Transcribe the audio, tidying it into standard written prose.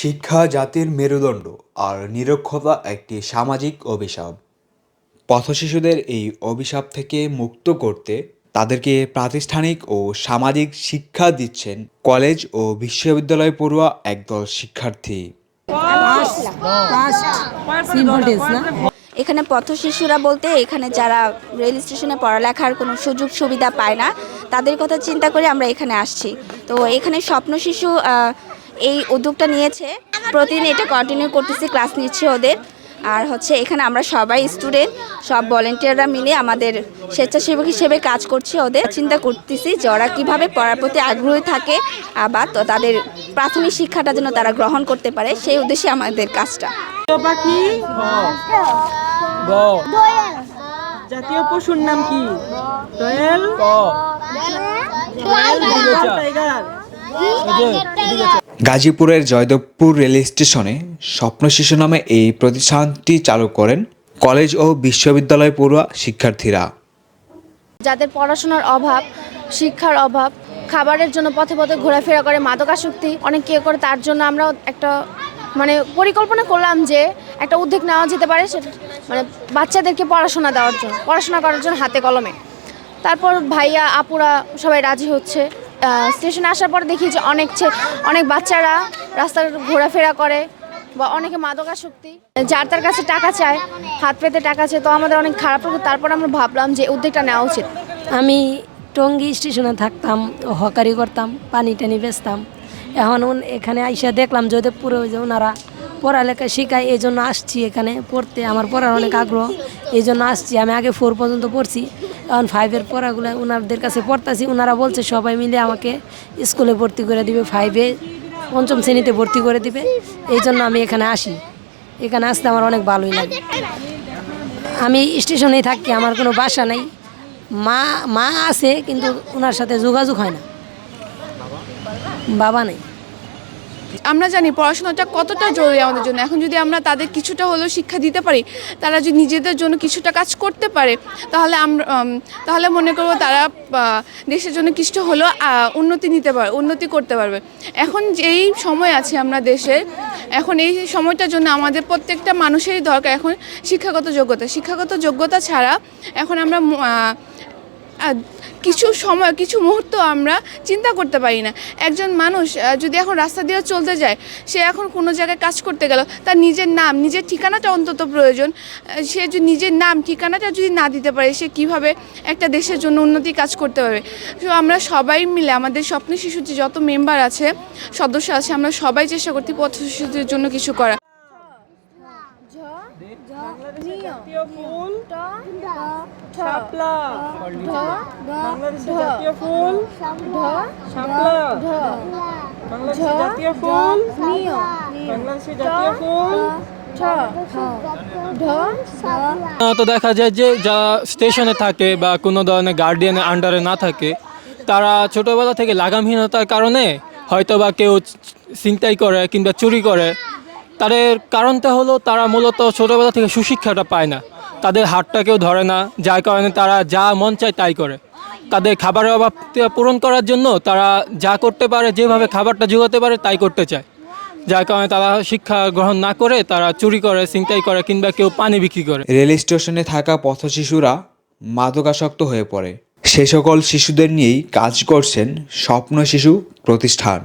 শিক্ষা জাতির মেরুদণ্ড আর নিরক্ষরতা একটি সামাজিক অভিশাপ। পথশিশুদের এই অভিশাপ থেকে মুক্ত করতে তাদেরকে প্রাতিষ্ঠানিক ও সামাজিক শিক্ষা দিচ্ছেন কলেজ ও বিশ্ববিদ্যালয় পড়ুয়া একদল শিক্ষার্থী। এখানে পথশিশুরা বলতে এখানে যারা রেল স্টেশনে পড়ালেখার কোনো সুযোগ সুবিধা পায় না তাদের কথা চিন্তা করে আমরা এখানে আসছি। তো এখানে স্বপ্ন শিশু এই উদ্যোগটা নিয়েছে, প্রতিদিন এটা কন্টিনিউ করতেছি, ক্লাস নিচ্ছে ওদের। আর এখানে আমরা সবাই স্টুডেন্ট, সব ভলেন্টিয়াররা মিলে আমাদের স্বেচ্ছাসেবক হিসেবে কাজ করছি। ওদের চিন্তা করতেছি যে ওরা কীভাবে পড়ার প্রতি আগ্রহী থাকে বা তো তাদের প্রাথমিক শিক্ষাটা যেন তারা গ্রহণ করতে পারে, সেই উদ্দেশ্যে আমাদের কাজটা। জাতীয় পশুর নাম কি? দোয়েল। গাজীপুরের জয়দেবপুর রেল স্টেশনে স্বপ্ন শিশু নামে এই প্রতিষ্ঠানটি চালু করেন কলেজ ও বিশ্ববিদ্যালয় পড়ুয়া শিক্ষার্থীরা। যাদের পড়াশোনার অভাব, শিক্ষার অভাব, খাবারের জন্য পথে পথে ঘোরাফেরা করে, মাদকাসক্তি অনেক ইয়ে করে, তার জন্য আমরা একটা পরিকল্পনা করলাম যে একটা উদ্যোগ নেওয়া যেতে পারে, সেটা বাচ্চাদেরকে পড়াশোনা করার জন্য হাতে কলমে। তারপর ভাইয়া আপুরা সবাই রাজি হচ্ছে। স্টেশনে আসার পর দেখি যে অনেক বাচ্চারা রাস্তায় ঘোরাফেরা করে বা অনেকে মাদকাসক্তি, যার তার কাছে টাকা চায়, হাত পেতে টাকা চায়। তো আমাদের অনেক খারাপ লাগে। তারপর আমরা ভাবলাম যে উদ্যোগটা নেওয়া উচিত। আমি টঙ্গী স্টেশনে থাকতাম, হকারি করতাম, পানি টানি বেচতাম। এখন এখানে আইসা দেখলাম জয়দেবপুরে ওই যে ওনারা পড়ালেখা শেখায়, এই জন্য আসছি এখানে পড়তে। আমার পড়ার অনেক আগ্রহ, এই জন্য আসছি। আমি আগে 4 পর্যন্ত পড়ছি, এখন 5-এর পড়াগুলো ওনাদের কাছে পড়তাছি। ওনারা বলছে সবাই মিলে আমাকে স্কুলে ভর্তি করে দিবে, 5-এ 5ম শ্রেণীতে ভর্তি করে দিবে। এই জন্য আমি এখানে আসি। এখানে আসতে আমার অনেক ভালোই লাগে। আমি স্টেশনেই থাকি, আমার কোনো বাসা নাই। মা আছে কিন্তু ওনার সাথে যোগাযোগ হয় না, বাবা নেই। আমরা জানি পড়াশোনাটা কতটা জরুরি আমাদের জন্য। এখন যদি আমরা তাদের কিছুটা হলেও শিক্ষা দিতে পারি, তারা যদি নিজেদের জন্য কিছুটা কাজ করতে পারে, তাহলে মনে করবো তারা দেশের জন্য কিছু হলেও উন্নতি করতে পারবে। এখন যেই সময় আছে আমরা দেশের, এখন এই সময়টার জন্য আমাদের প্রত্যেকটা মানুষেরই দরকার এখন শিক্ষাগত যোগ্যতা ছাড়া এখন আমরা কিছু মুহূর্ত আমরা চিন্তা করতে পারি না। একজন মানুষ যদি এখন রাস্তা দিয়ে চলতে যায়, সে এখন কোনো জায়গায় কাজ করতে গেল, তার নিজের ঠিকানাটা অন্তত প্রয়োজন। সে যদি নিজের নাম ঠিকানাটা যদি না দিতে পারে, সে কিভাবে একটা দেশের জন্য উন্নতি কাজ করতে পারবে? তো আমরা সবাই মিলে, আমাদের স্বপ্ন শিশুর যে যত মেম্বার আছে, সদস্য আছে, আমরা সবাই চেষ্টা করছি পথ শিশুদের জন্য কিছু করা। জাতীয় ফুল শাপলা। বাংলাদেশের জাতীয় ফুল শাপলা। বাংলাদেশের জাতীয় ফুল বাংলাদেশের জাতীয় ফুল। তো দেখা যায় যে যারা স্টেশনে থাকে বা কোনো ধরনের গার্ডিয়ানের আন্ডারে না থাকে, তারা ছোটোবেলা থেকে লাগামহীনতার কারণে হয়তো বা কেউ ছিনতাই করে কিংবা চুরি করে। তাদের কারণটা হলো তারা মূলত ছোটোবেলা থেকে সুশিক্ষাটা পায় না, তাদের হাতটা কেউ ধরে না, যার কারণে তারা যা মন চায় তাই করে। তাদের খাবারের অভাবটা পূরণ করার জন্য তারা যা করতে পারে, যেভাবে খাবারটা জোগাতে পারে তাই করতে চায়, যার কারণে তারা শিক্ষা গ্রহণ না করে তারা চুরি করে, ছিনতাই করে কিংবা কেউ পানি বিক্রি করে। রেল স্টেশনে থাকা পথশিশুরা মাদকাসক্ত হয়ে পড়ে। সে সকল শিশুদের নিয়েই কাজ করছেন স্বপ্ন শিশু প্রতিষ্ঠান।